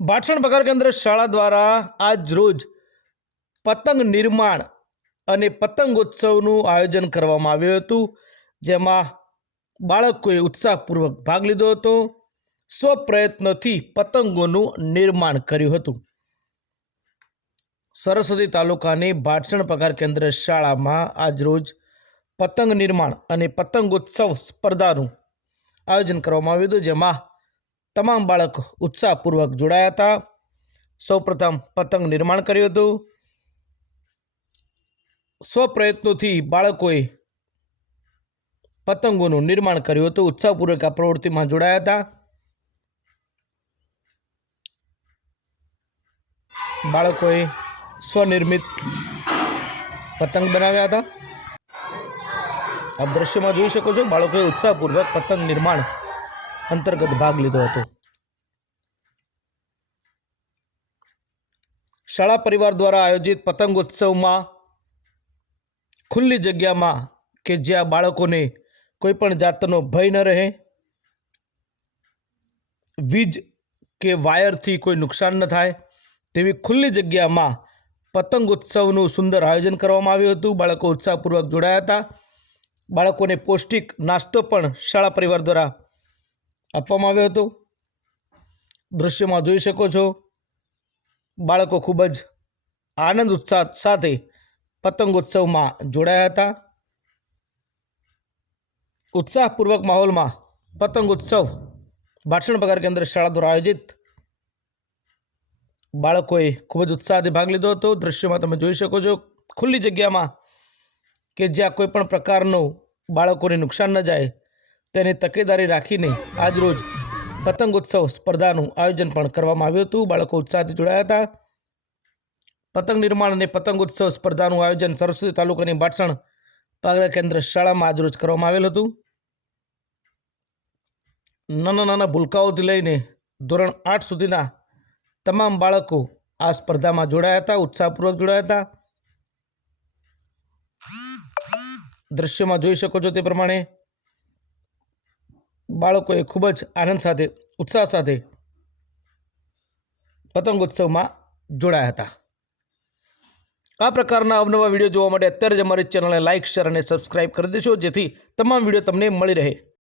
ભાષણ પગાર કેન્દ્ર શાળા દ્વારા આજ રોજ પતંગ નિર્માણ અને પતંગોત્સવનું આયોજન કરવામાં આવ્યું હતું, જેમાં બાળકોએ ઉત્સાહપૂર્વક ભાગ લીધો હતો. સ્વપ્રયત્નથી પતંગોનું નિર્માણ કર્યું હતું. સરસ્વતી તાલુકાની ભાટસણ પગાર કેન્દ્ર શાળામાં આજરોજ પતંગ નિર્માણ અને પતંગોત્સવ સ્પર્ધાનું આયોજન કરવામાં આવ્યું હતું, જેમાં તમામ બાળક ઉત્સાહપૂર્વક જોડાયા હતા. સૌપ્રથમ પતંગ નિર્માણ કર્યું હતું. સ્વપ્રયત્નોથી બાળકોએ પતંગોનું નિર્માણ કર્યું હતું. ઉત્સાહપૂર્વક આ પ્રવૃત્તિમાં જોડાયા હતા. બાળકોએ સ્વનિર્મિત પતંગ બનાવ્યા હતા. આપ દ્રશ્યમાં જોઈ શકો છો, બાળકોએ ઉત્સાહપૂર્વક પતંગ નિર્માણ અંતર્ગત ભાગ લીધો હતો. શાળા પરિવાર દ્વારા આયોજિત પતંગ ઉત્સવમાં ખુલ્લી જગ્યામાં કે જ્યાં બાળકોને કોઈ પણ જાતનો ભય ન રહે, વીજ કે વાયરથી કોઈ નુકસાન ન થાય, તેવી ખુલ્લી જગ્યામાં પતંગ ઉત્સવનું સુંદર આયોજન કરવામાં આવ્યું હતું. બાળકો ઉત્સાહપૂર્વક જોડાયા હતા. બાળકોને પૌષ્ટિક નાસ્તો પણ શાળા પરિવાર દ્વારા આપવામાં આવ્યો હતો? દૃશ્યમાં જોઈ શકો છો, બાળકો ખૂબ જ આનંદ ઉત્સાહ સાથે પતંગોત્સવમાં જોડાયા હતા. ઉત્સાહપૂર્વક માહોલમાં પતંગોત્સવ ભાષણ પગાર કેન્દ્ર શાળા દ્વારા આયોજિત. બાળકોએ ખૂબ જ ઉત્સાહથી ભાગ લીધો હતો. દૃશ્યમાં તમે જોઈ શકો છો, ખુલ્લી જગ્યામાં કે જ્યાં કોઈ પણ પ્રકારનું બાળકોને નુકસાન ન જાય તેની તકેદારી રાખીને આજરોજ પતંગોત્સવ સ્પર્ધાનું આયોજન પણ કરવામાં આવ્યું હતું. બાળકો ઉત્સાહથી જોડાયા હતા. પતંગ નિર્માણ અને પતંગોત્સવ સ્પર્ધાનું આયોજન સરસ્વતી તાલુકાની બાટસણ પાગડા કેન્દ્ર શાળામાં આજરોજ કરવામાં આવેલ હતું. નાના નાના ભૂલકાઓથી લઈને ધોરણ આઠ સુધીના તમામ બાળકો આ સ્પર્ધામાં જોડાયા હતા, ઉત્સાહપૂર્વક જોડાયા હતા. દ્રશ્યમાં જોઈ શકો છો તે પ્રમાણે બાળકોએ ખૂબ જ આનંદ સાથે, ઉત્સાહ સાથે પતંગોત્સવમાં જોડાયા હતા. આ પ્રકારના અવનવા વીડિયો જોવા માટે અત્યારે જ અમારી ચેનલને લાઇક શેર અને સબસ્ક્રાઇબ કરી દેશો જેથી તમામ વીડિયો તમને મળી રહે.